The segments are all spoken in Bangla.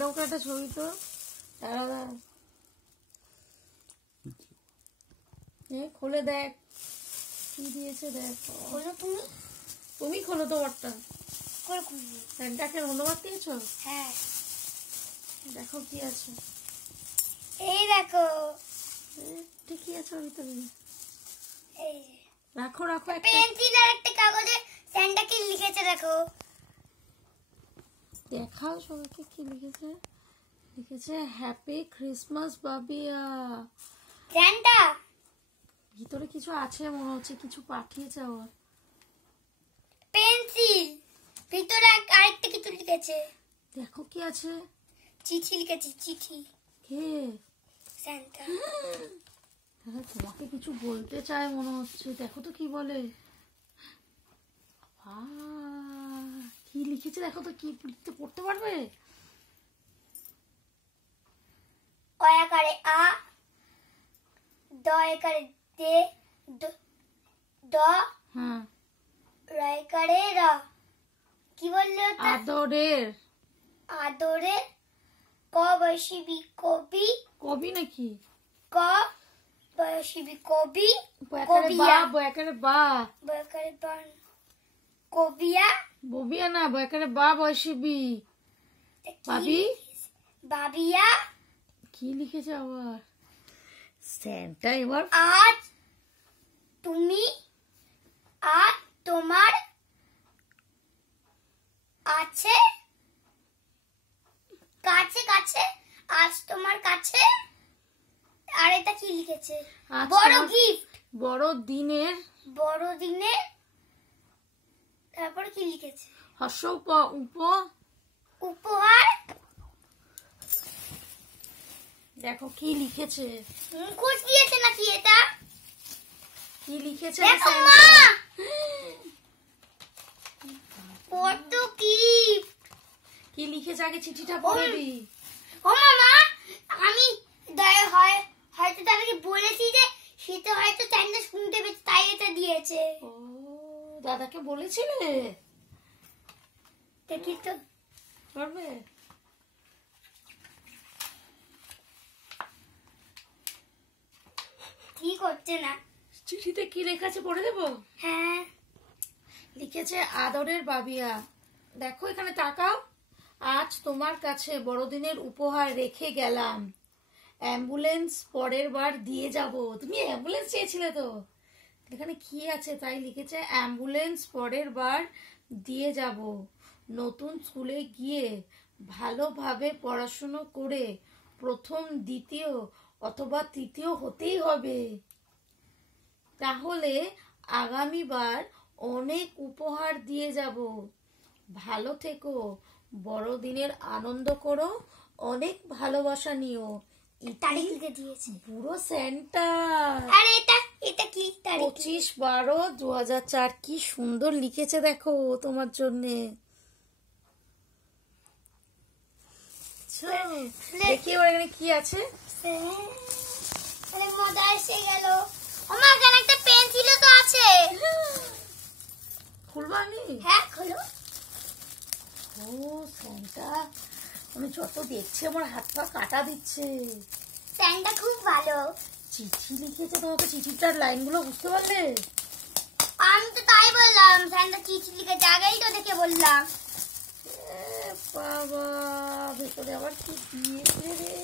একদম একটা ছবি তো খুলে দেখ কি দিয়েছে, দেখ তুমি খোলো তোমারটা। স্যান্টাকে ধন্যবাদ দিয়েছো? হ্যাঁ। দেখো কি আছে। এই দেখো ঠিকই আছে ভিতরে। এই রাখো রাখো। পেন্সিল আর একটা কাগজে স্যান্টা কি লিখেছে দেখো। দেখাও সবাইকে কি লিখেছে। লিখেছে হ্যাপি ক্রিসমাস বাবিয়া। স্যান্টা ভিতরে কিছু আছে মনে হচ্ছে, কিছু পাঠিয়েছে আবার। পেন্সিল ভিতরে আরেকটা কিছু লিখেছে। দেখো কি আছে। চিঠি লিখেছে। চিঠি। কে? স্যান্টা। তোমাকে কিছু বলতে চায় মনে হচ্ছে, দেখো তো কি বলে। কি লিখেছে দেখো তো, কি লিখতে পড়তে পারবে? অয়াকারে আ, দয়াকারে দে, দ, হ্যাঁ, রয়কারে রা। কি বললে ওটা? আদরের। আদরের ক বয়সী কবি। কবি নাকি? ক বয়সী কবি। বয়াকারে বা। বয়কারে বান কবিয়া। ববিয়া না, বয়াকারে বা বয়সী বি। ভাবি বাবিয়া। কি লিখেছে আবার স্যান্টা এবার? আজ তুমি আর তোমার আছে কাছে কাছে, আজ তোমার কাছে। আর এটা কি লিখেছে? বড় গিফট। বড়দিনের। বড়দিনের তারপর কি লিখেছে? হর্ষ উপহার। দেখো কি লিখেছে। মুখোশ দিয়েছে নাকি এটা? কি লিখেছে দেখো মা, কত কি লিখেছে আগে চিঠিটা পড়ে দি। ও মামা, আমি হয়তো তাদেরকে বলেছি যে সেটা হয়তো স্যান্টা শুনতে পেয়েছে, তাই এটা দিয়েছে। ও দাদাকে বলেছিলে? দেখি তো পারবে? কি করছে না। চিঠিতে কি লেখা আছে পড়ে দেবো? হ্যাঁ। লিখেছে আদরের বাবিয়া। দেখো এখানে তাকাও। আজ তোমার কাছে বড়দিনের উপহার রেখে গেলাম। অ্যাম্বুলেন্স পরের বার দিয়ে যাব। তুমি অ্যাম্বুলেন্স চেয়েছিলে তো। এখানে কি আছে তাই লিখেছে অ্যাম্বুলেন্স পরের বার দিয়ে যাব। নতুন স্কুলে গিয়ে ভালোভাবে পড়াশুনো করে প্রথম, দ্বিতীয় অথবা তৃতীয় হতেই হবে। তাহলে আগামীবার অনেক উপহার দিয়ে যাব। ভালো থেকো, বড়দিনের আনন্দ করো, অনেক ভালোবাসা নিও। তারিখ লিখে দিয়েছে পুরো স্যান্টা। আর এটা কি তারিখ? 25/12/2004। কি সুন্দর লিখেছে দেখো তোমার জন্য। দেখি ওর এখানে কি আছে। মজা এসে গেল। আমার এখানে একটা পেন্সিলও তো আছে। খুলবো আমি? হ্যাঁ খোলো। ও স্যান্টা, আমি যত দেখছি আমার হাত পা কাটা দিচ্ছে। স্যান্টা খুব ভালো। চিঠি লিখেছে, তোমাকে চিঠিটার লাইনগুলো বুঝতে পারলে? আমি তো তাই বললাম, স্যান্টা চিঠি লিখেছে, আগেই তো দেখে বললাম। বাবা, ভেতরে আবার কি দিয়েছে রে?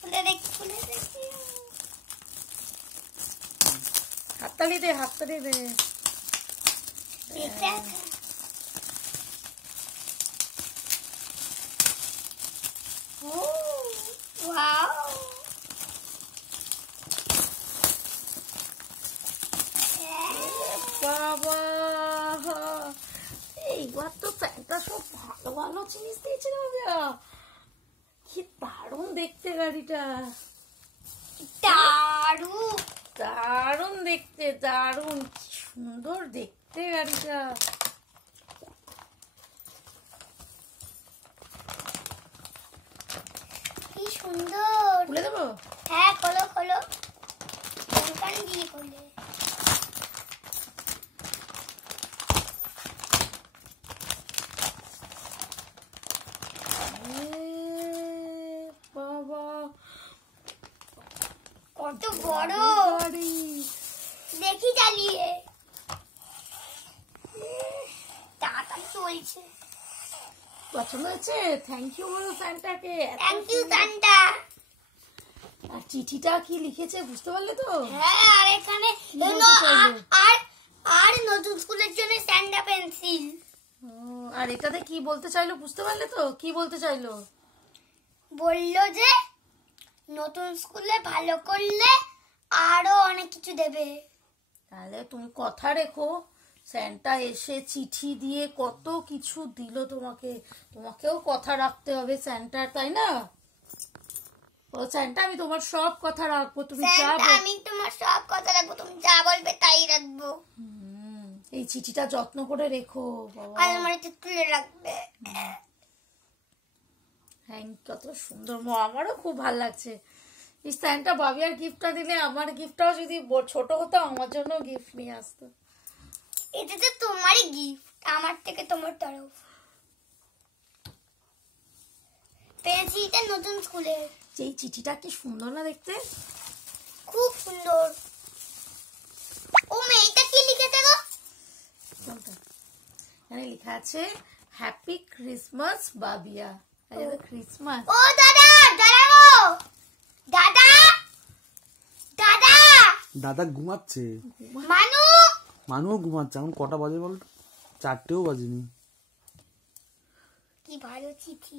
খুলে দেখি। হাততালি দে, হাততালি দে। বাবা, এইবার তো স্যান্টা সব ভালো ভালো জিনিস দিয়েছে রে বাবা। কি দারুণ দেখতে গাড়িটা। দারুণ দেখতে, দারুণ, কি সুন্দর দেখতে গাড়িটা। কি সুন্দর। খুলে দেবো? হ্যাঁ খোলো খোলো। দিয়ে খোলে। কত বড়, গাড়ি। দেখি চালিয়ে। তাড়াতাড়ি চলছে। পছন্দ হয়েছে? থ্যাংক ইউ বলো স্যান্টাকে। Thank you Santa. আর চিঠিটা কি লিখেছে বুঝতে পারলে তো? হ্যাঁ, আর এখানে কি বলতে চাইলো? আর আর নতুন স্কুলের জন্য স্যান্টা পেন্সিল। ও, আর এটাতে কি বলতে চাইলো বুঝতে পারলে তো? কি বলতে চাইলো? বললো যে নতুন স্কুলে ভালো করলে আরো অনেক কিছু দেবে। তাহলে তুমি কথা রেখো, স্যান্টা এসে চিঠি দিয়ে কত কিছু দিল তোমাকে, তোমাকেও কথা রাখতে হবে স্যান্টার, তাই না? ও স্যান্টা, আমি তোমার সব কথা রাখবো, তুমি যা স্যান্টা, আমি তোমার সব কথা রাখবো, তুমি যা বলবে তাই রাখবো। এই চিঠিটা যত্ন করে রেখো বাবা। আলমারিতে তুলে রাখবে। হ্যাঁ, কত সুন্দর, আমারও খুব ভালো লাগছে। এই স্যান্টা ভাবি আর গিফটটা দিলে, আমার গিফটটাও যদি ছোট হতো আমার জন্য গিফট নিয়ে আসতো। এটা তো তোমারই গিফট, আমার থেকে তোমার তরফ। পেন্সিলটা নতুন স্কুলে। এই চিঠিটা কি সুন্দর না দেখতে? খুব সুন্দর। ও মেয়েটা কি লিখেছে গো? কোনটা? এখানে লেখা আছে হ্যাপি ক্রিসমাস বাবিয়া। আজ তো ক্রিসমাস। ও দাদা, দাঁড়াও। দাদা, দাদা, দাদা ঘুমাচ্ছে, মানু। মানুও ঘুমাচ্ছে। এখন কটা বাজে বলতো? 4টেও বাজেনি। কি ভালো চিঠি।